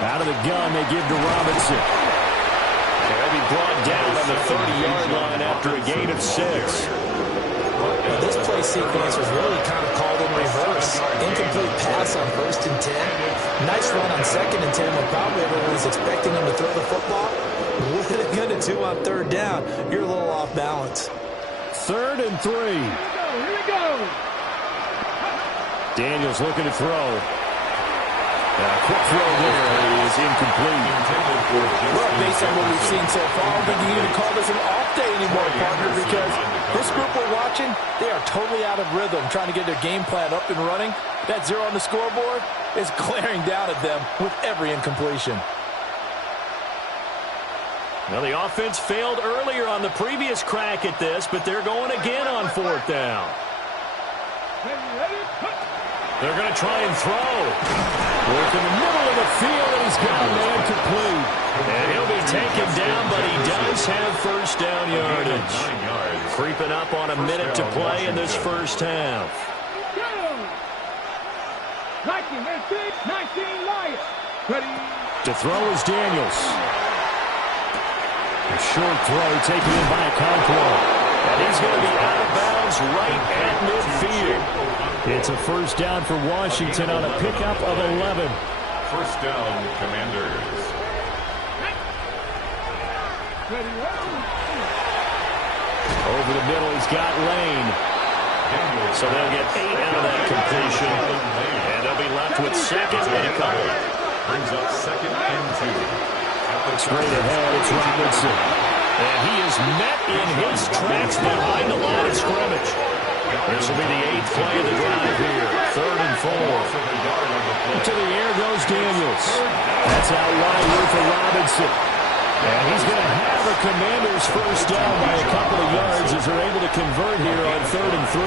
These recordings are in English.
Out of the gun, they give to Robinson. They'll be brought down on the 30-yard line after a gain of 6. Well, this play sequence was really kind of called in reverse. Incomplete pass on 1st and 10. Nice run on 2nd and 10 when probably everyone was expecting him to throw the football. What are they going to do on 3rd down? You're a little off balance. 3rd and 3. Here we go. Daniels looking to throw. Quick throw there is incomplete. Well, based on what we've seen so far, I don't think you can call this an off day anymore, partner, because this group we're watching, they are totally out of rhythm, trying to get their game plan up and running. That 0 on the scoreboard is glaring down at them with every incompletion. Now, the offense failed earlier on the previous crack at this, but they're going again on 4th down. They're going to try and throw. Work in the middle of the field, and he's got a man complete. And he'll be taken down, but he does have 1st down yardage. Creeping up on a minute to play in this first half. 19 Lions. Ready. To throw is Daniels. A short throw taken in by Okonkwo. And he's going to be out of bounds right at midfield. It's a 1st down for Washington on a pickup of 11. 1st down, Commanders. Over the middle, he's got Lane. So they'll get 8 out of that completion. And they'll be left with 2nd and a couple. Brings up 2nd and 2. Straight ahead, it's Robinson. And he is met in his tracks behind the line of scrimmage. This will be the 8th play of the drive here. 3rd and 4. To the air goes Daniels. That's out wide here for Robinson. And he's going to have a Commander's 1st down by a couple of yards as they're able to convert here on 3rd and 3.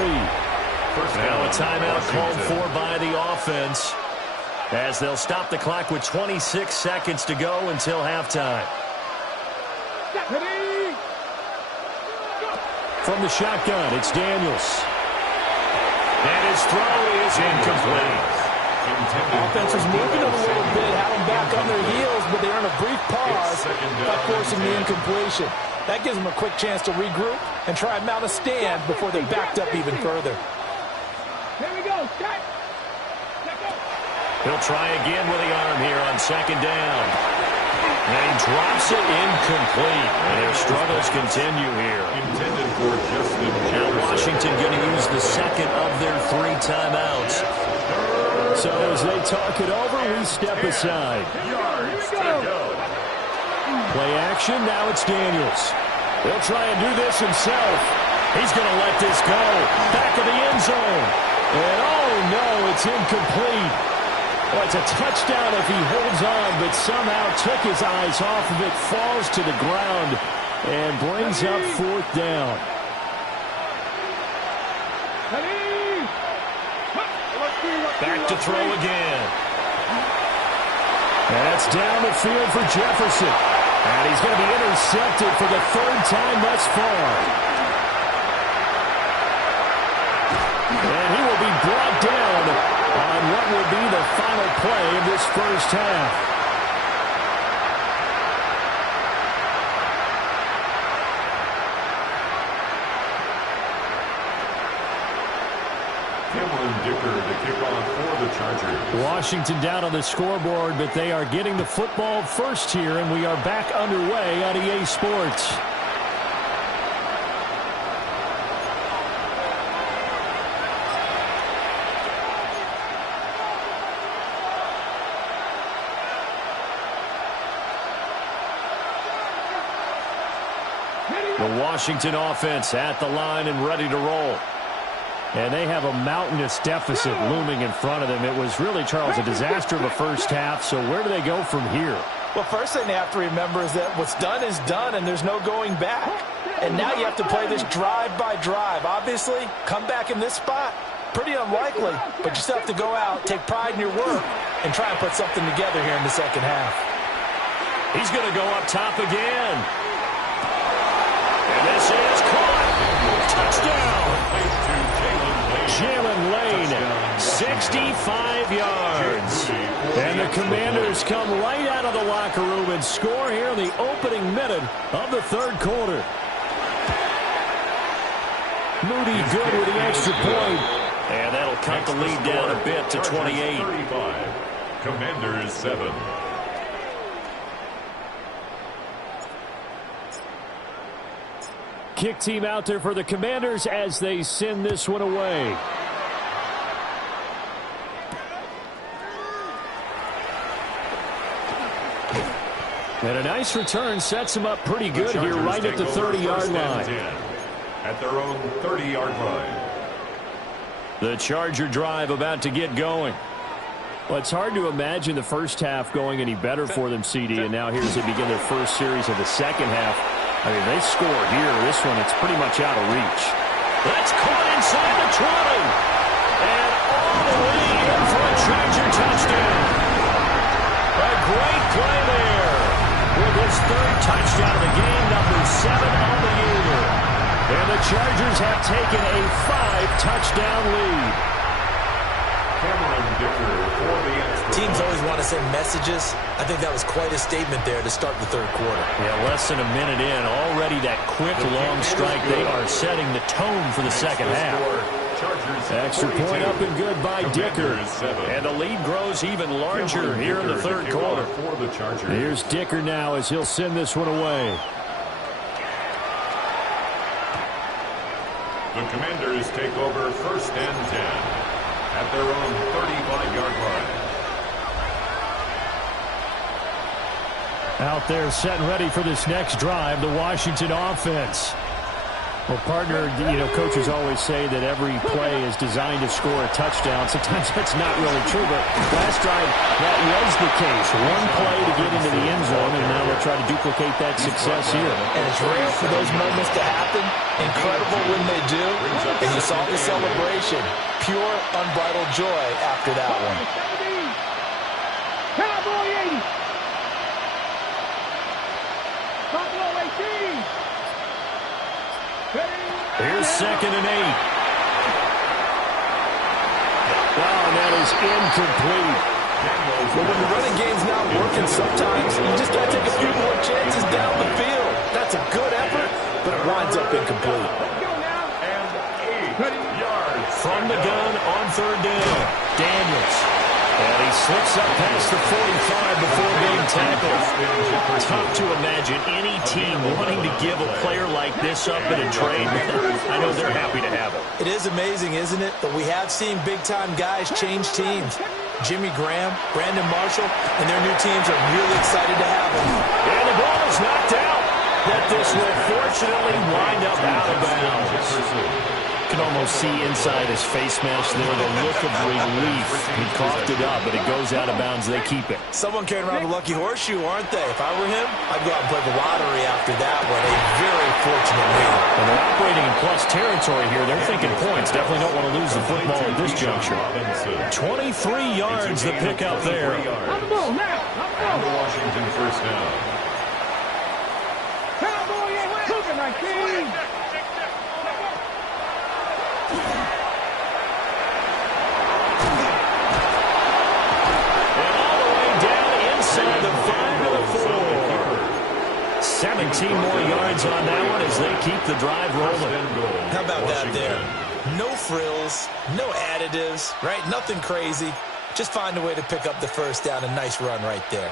Now a timeout called for by the offense as they'll stop the clock with 26 seconds to go until halftime. From the shotgun, it's Daniels. And his throw is incomplete. Offense was moving them a little bit, had them back on their heels, but they're in a brief pause by forcing the incompletion. That gives them a quick chance to regroup and try and mount a stand before they're backed up even further. Here we go. Set. He'll try again with the arm here on 2nd down. And he drops it incomplete. And their struggles continue here. Intended for Justin Jefferson. Now Washington going to use the 2nd of their 3 timeouts. So as they talk it over, we step aside. Yards to go. Play action, now it's Daniels. He'll try and do this himself. He's going to let this go. Back of the end zone. And oh no, it's incomplete. Well, it's a touchdown if he holds on, but somehow took his eyes off of it, falls to the ground, and brings up 4th down. Back to throw again. That's down the field for Jefferson. And he's going to be intercepted for the 3rd time thus far. And he will be brought down on what will be the final play of this first half. Cameron Dicker to kick off for the Chargers. Washington down on the scoreboard, but they are getting the football first here, and we are back underway on EA Sports. The Washington offense at the line and ready to roll. And they have a mountainous deficit looming in front of them. It was really, Charles, a disaster of a first half. So where do they go from here? Well, first thing they have to remember is that what's done is done, and there's no going back. And now you have to play this drive by drive. Obviously, come back in this spot, pretty unlikely. But you still have to go out, take pride in your work, and try and put something together here in the second half. He's going to go up top again. And this is caught. Touchdown. Jalen Lane, 65 yards. And the Commanders come right out of the locker room and score here in the opening minute of the third quarter. Moody good with the extra point. And that'll cut the lead down a bit to 28. 35. Commanders 7. Kick team out there for the Commanders as they send this one away. And a nice return sets them up pretty good here right at the 30-yard line. At their own 30-yard line. The Charger drive about to get going. Well, it's hard to imagine the first half going any better for them, CD, and now here's they begin their first series of the second half. I mean, they score here. This one, it's pretty much out of reach. That's caught inside the 20. And all the way in for a Charger touchdown. A great play there. With his third touchdown of the game, number 7 on the year. And the Chargers have taken a 5-touchdown lead. Cameron Dicker for the extra. Teams always want to send messages. I think that was quite a statement there to start the third quarter. Yeah, less than a minute in. Already that quick, long strike. They are setting the tone for the second half. Extra point up and good by Dicker. And the lead grows even larger here in the third quarter. Here's Dicker now as he'll send this one away. The Commanders take over first and 10 at their own 35-yard line. Out there set and ready for this next drive, the Washington offense. Well, partner, you know, coaches always say that every play is designed to score a touchdown. Sometimes that's not really true, but last drive, that was the case. One play to get into the end zone, and now they'll try to duplicate that success here. And it's rare for those moments to happen. Incredible when they do. And you saw the celebration. Pure, unbridled joy after that one. Cowboy 80. Buffalo 18. Here's 2nd and 8. Wow, and that is incomplete. But when the running game's not working sometimes, you just got to take a few more chances down the field. That's a good effort, but it winds up incomplete. And 8 yards. From the gun on third down, Daniels. And he slips up past the 45 before being tackled. Tough to imagine any team wanting to give a player like this up in a trade. I know they're happy to have it. It is amazing, isn't it? But we have seen big-time guys change teams. Jimmy Graham, Brandon Marshall, and their new teams are really excited to have him. And the ball is knocked out. But this will fortunately wind up out of bounds. You can almost see inside his face mask there the look of relief. He coughed it up, but it goes out of bounds. They keep it. Someone carrying around the lucky horseshoe, aren't they? If I were him, I'd go out and play the lottery after that one. A very fortunate lead. And they're operating in plus territory here. They're thinking points. Definitely don't want to lose the football at this juncture. 23 yards the pick up there. On the ball now. And the Washington first down. Cowboy 19. Inside the 5 to the 4. 17 more yards on that one as they keep the drive rolling. How about that there? No frills, no additives, right? Nothing crazy. Just find a way to pick up the first down. A nice run right there.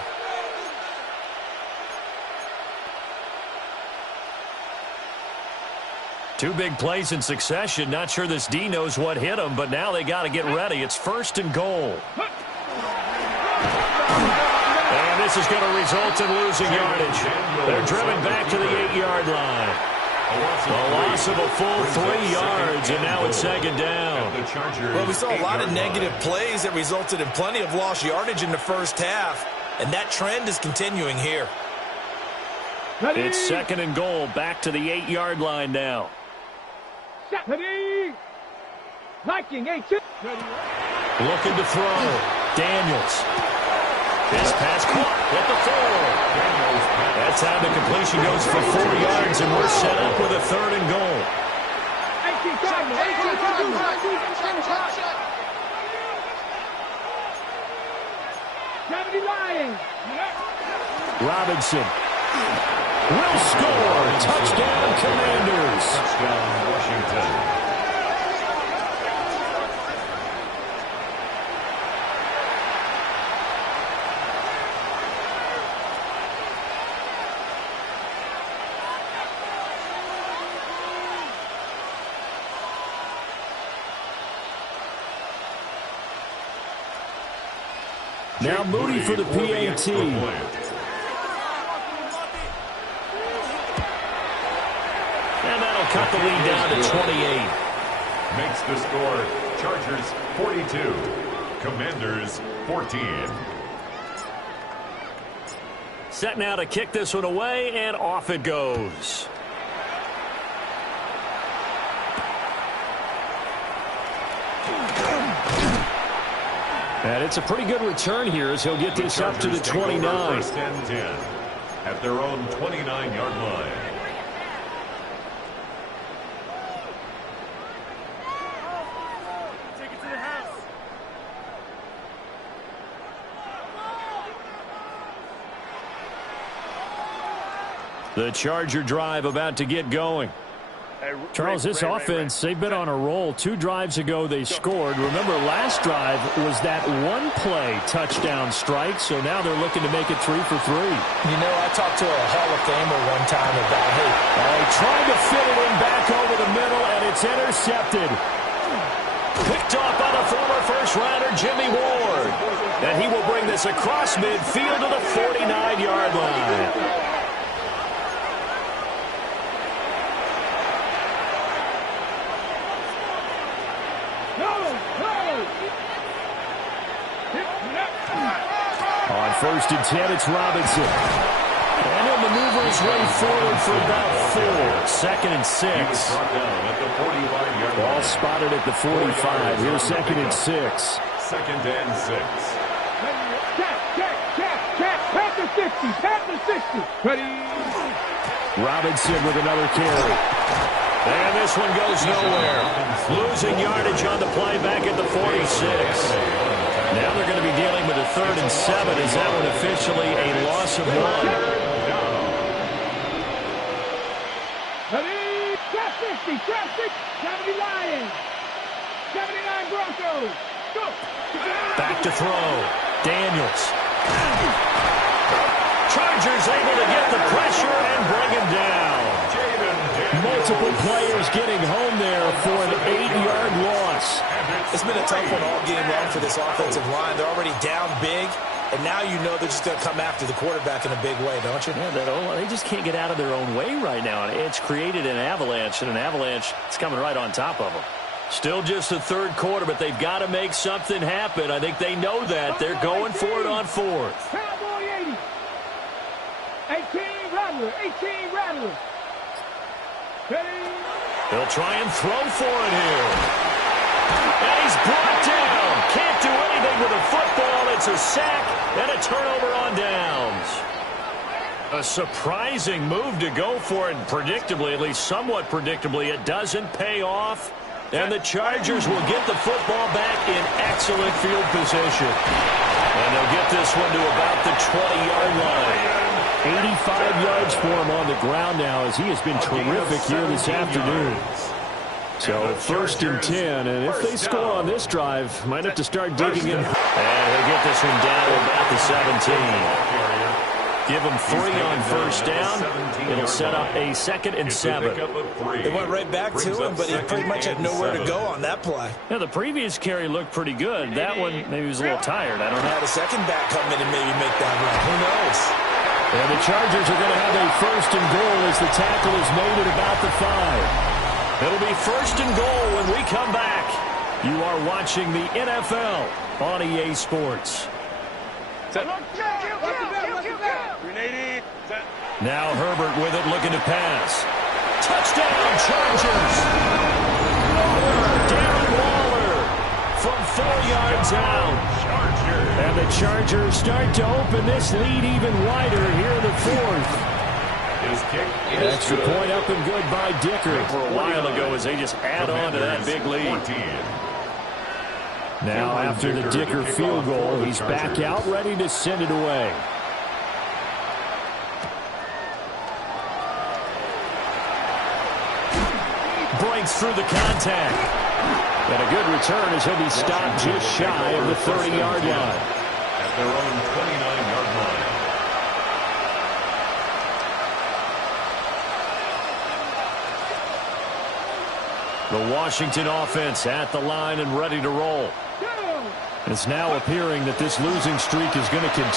Two big plays in succession. Not sure this D knows what hit him, but now they got to get ready. It's 1st and goal. And this is going to result in losing yardage. They're driven back to the 8-yard line. A loss of a full 3 yards, and now it's 2nd down. Well, we saw a lot of negative plays that resulted in plenty of lost yardage in the first half, and that trend is continuing here. It's 2nd and goal, back to the 8-yard line now. Ready. Viking 18. Looking to throw. Daniels. This pass caught at the 4. That time the completion goes for 4 yards, and we're set up with a 3rd and goal. 18 Cardinals. 70 Lions. Robinson will score. Touchdown, Commanders. Touchdown, Washington. Now Moody for the PAT. And that'll cut the lead down to 28. Makes the score Chargers 42, Commanders 14. Set now to kick this one away, and off it goes. And it's a pretty good return here as he'll get this up to the 29. First and 10 at their own 29-yard line. Take it to the house. The Charger drive about to get going. Charles, this offense, they've been on a roll. 2 drives ago, they scored. Remember, last drive was that one-play touchdown strike, so now they're looking to make it 3 for 3. You know, I talked to a Hall of Famer one time about, hey, Trying to fit it in back over the middle, and it's intercepted. Picked off by the former first-rounder, Jimmy Ward. And he will bring this across midfield to the 49-yard line. On first and 10, it's Robinson. And he'll maneuver his way forward for about 4. Second and 6. Ball spotted at the 45. Here's second and 6. Second and 6. Check. Pass the 60. Ready. Robinson with another carry. And this one goes nowhere. Losing yardage on the play back at the 46. Now they're going to be dealing with a 3rd and 7. Is that one officially a loss of 1? Ready. Trap 60. 70 Lions. 79 Broncos. Go. Back to throw. Daniels. Chargers able to get the pressure and bring him down. Multiple players getting home there for an 8-yard loss. it's been a tough one all game long for this offensive line. They're already down big, and now you know they're just going to come after the quarterback in a big way, don't you? Yeah, they just can't get out of their own way right now. And it's created an avalanche, and an avalanche is coming right on top of them. Still just the 3rd quarter, but they've got to make something happen. I think they know that. They're going for it on 4th. Cowboy 80. 18 Rattler. 18 Rattler. They'll try and throw for it here. And he's brought down. Can't do anything with a football. It's a sack and a turnover on downs. A surprising move to go for it. Predictably, at least somewhat predictably, it doesn't pay off. And the Chargers will get the football back in excellent field position. And they'll get this one to about the 20-yard line. 85 yards for him on the ground now as he has been terrific here this afternoon. So 1st and 10, and if they score on this drive, might have to start digging in. And he'll get this one down to about the 17. Give him 3 on 1st down. It'll set up a 2nd and 7. They went right back to him, but he pretty much had nowhere to go on that play. Yeah, the previous carry looked pretty good. That one, maybe he was a little tired. I don't know. Had a second back come in and maybe make that run. Who knows? And the Chargers are going to have a 1st and goal as the tackle is made at about the 5. It'll be 1st and goal when we come back. You are watching the NFL on EA Sports. Now Herbert with it, looking to pass. Touchdown, Chargers! Darren Waller from 4 yards out. And the Chargers start to open this lead even wider here in the 4th. His kick Extra point up and good by Dicker. A while ago as they just add on to that big lead. Now after the Dicker field goal, he's back out ready to send it away. Breaks through the contact. And a good return as he'll be stopped just shy of the 30-yard line. At their own 29-yard line. The Washington offense at the line and ready to roll. It's now appearing that this losing streak is going to continue.